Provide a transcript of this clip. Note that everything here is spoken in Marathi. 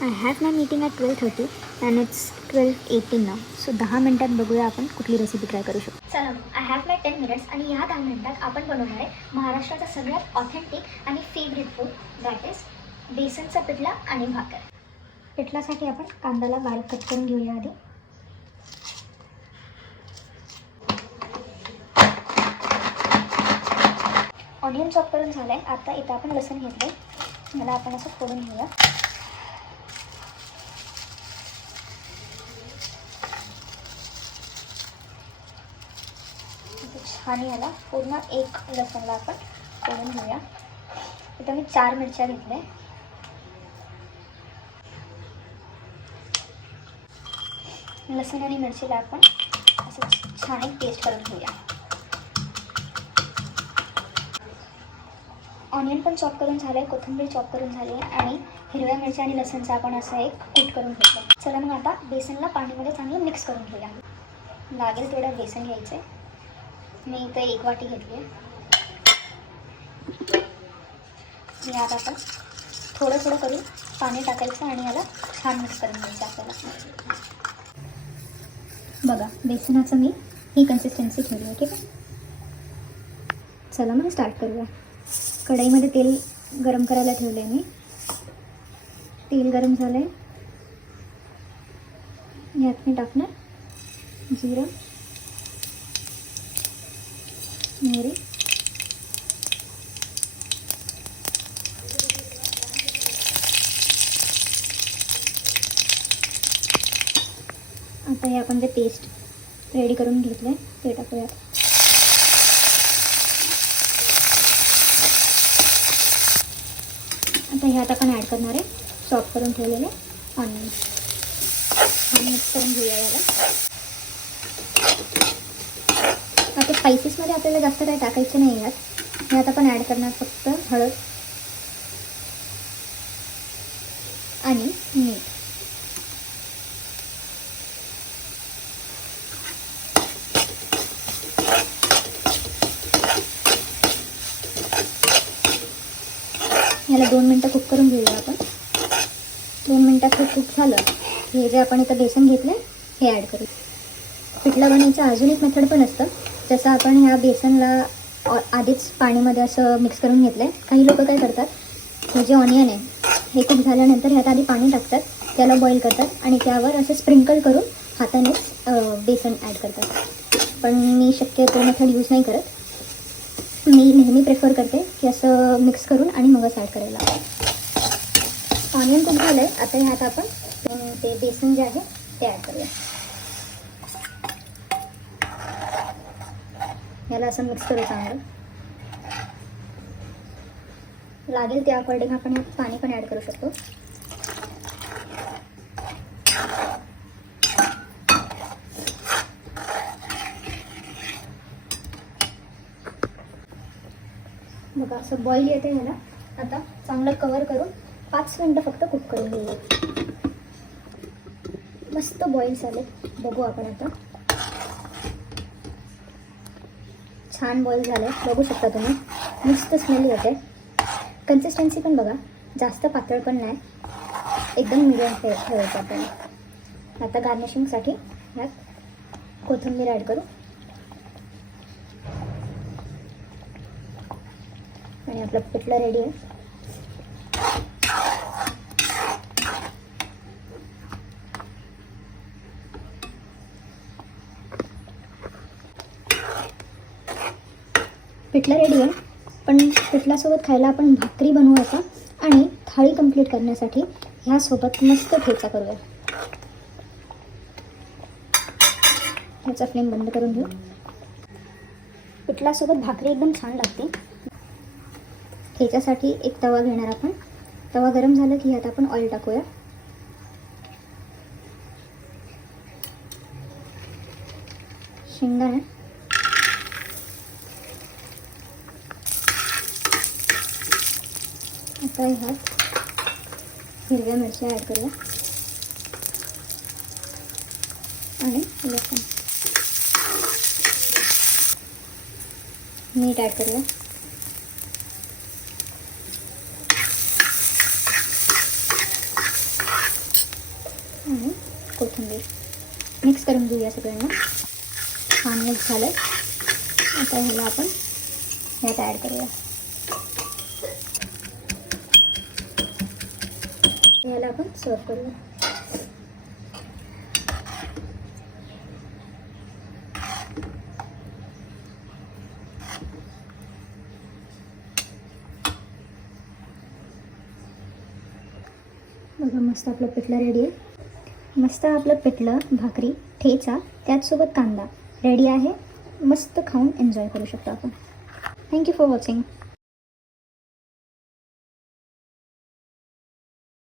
I have my meeting at 12:30 and it's 12:18 ना. सो 10 मिनटात बघूया आपण कुठली रेसिपी ट्राय करू शकतो. चला मग, आय हॅव माय 10 मिनिट्स आणि ह्या 10 मिनटात आपण बनवणार आहे महाराष्ट्राचा सगळ्यात ऑथेंटिक आणि फेवरेट फूड, दॅट इज बेसनचा पिठला आणि भाकर. पिठलासाठी आपण कांद्याला बारीक कट करून घेऊया आधी. ऑनियन चॉप करून झालं आहे. आता इथं आपण लसूण घेतलं आहे, मला आपण असं फोडून घेऊया. छान याला पूर्ण एक लसूणला आपण फोडून घेऊया. इथं मी 4 मिरच्या घेतल्या. लसूण आणि मिरचीला आपण असं छान एक पेस्ट करून घेऊया. ऑनियन पण चॉप करून झालं आहे, कोथिंबीर चॉप करून झाली आहे आणि हिरव्या मिरच्या आणि लसूणचा आपण असं एक कूट करून घेतलं. चला मग आता बेसनला पाणीमध्ये चांगलं मिक्स करून घेऊया. लागेल तेवढं बेसन घ्यायचं आहे. मी इथं 1 वाटी घेतली आहे. यात आपण थोडं थोडं करून पाणी टाकायचं आणि याला छान मिक्स करून घ्यायचं आपल्याला. बघा, बेसनाचं मी ही कन्सिस्टन्सी ठेवली आहे. ठीक आहे, चला मग स्टार्ट करूया. कढईमध्ये तेल गरम करायला ठेवलं आहे मी. तेल गरम झालं आहे. यात मी टाकणार जिरं, मोहरी, आता हे आपण जे पेस्ट रेडी करून घेतलं आहे ते टाकूयात. आता ह्यात आपण ॲड करणार आहे चॉप करून ठेवलेले ऑनियन. छान मिक्स करून घेऊया याला. आता स्पायसेसमध्ये आपल्याला जास्त काही टाकायचं नाही यात. यात आपण ॲड करणार फक्त हळद आणि मीठ. याला 2 मिनटं कुक करून घेऊया आपण. 2 मिनटात हे कुक झालं हे जे आपण इथं बेसन घेतलं हे ॲड करू. पिठला बनवायचं अजून एक मेथड पण असतं. जसं आपण ह्या बेसनला आधीच पाणीमध्ये असं मिक्स करून घेतलं आहे. काही लोक काय करतात, हे जे ऑनियन आहे हे कुक झाल्यानंतर ह्यात आधी पाणी टाकतात, त्याला बॉईल करतात आणि त्यावर असं स्प्रिंकल करून हातानेच बेसन ॲड करतात. पण मी शक्यतो मेथड यूज नाही करत. मी नेहमी प्रेफर करते की असं मिक्स करून आणि मगच ॲड करायला. ऑनियन कुक झालं आहे. आता ह्यात आपण ते बेसन जे आहे ते ॲड करूया. याला असं मिक्स करू चांगलं. लागेल त्या अकॉर्डिंग आपण यात पाणी पण ॲड करू शकतो. बघा असं बॉईल येते ह्याला. आता चांगलं कवर करून 5 मिनटं फक्त कुक करून घेऊया. मस्त बॉईल झाले. बघू आपण आता. छान बॉईल झालं, बघू शकता तुम्ही. मस्त स्मेल येते. कन्सिस्टन्सी पण बघा, जास्त पातळ पण नाही, एकदम मिडियम ठेवायचं आपल्याला. आता गार्निशिंगसाठी ह्यात कोथिंबीर ॲड करू आणि आपलं पिठलं रेडी आहे. पिठलं रेडी आहे. पण पिठल्यासोबत खायला आपण भाकरी बनवू आता आणि थाळी कंप्लीट करण्यासाठी ह्यासोबत मस्त ठेचा करूया. ह्याचा फ्लेम बंद करून घेऊ. पिठल्यासोबत भाकरी एकदम छान लागते. ठेच्यासाठी एक तवा घेणार आपण. तवा गरम झाला की ह्यात आपण ऑइल टाकूया. शेंगदाणे, आता ह्यात हिरव्या मिरच्या ॲड करूया आणि लसूण, मीठ ॲड करूया. आणि कोथिंबीर मिक्स करून घेऊया सगळ्यांना. छान मिक्स झालं. आता ह्याला आपण ह्यात ॲड करूया. ह्याला आपण सर्व करूया. बघा मस्त आपलं पिठलं रेडी आहे. मस्त आपलं पिठलं, भाकरी, ठेचा त्याचसोबत कांदा रेडी आहे. मस्त खाऊन एन्जॉय करू शकतो आपण. Thank you for watching.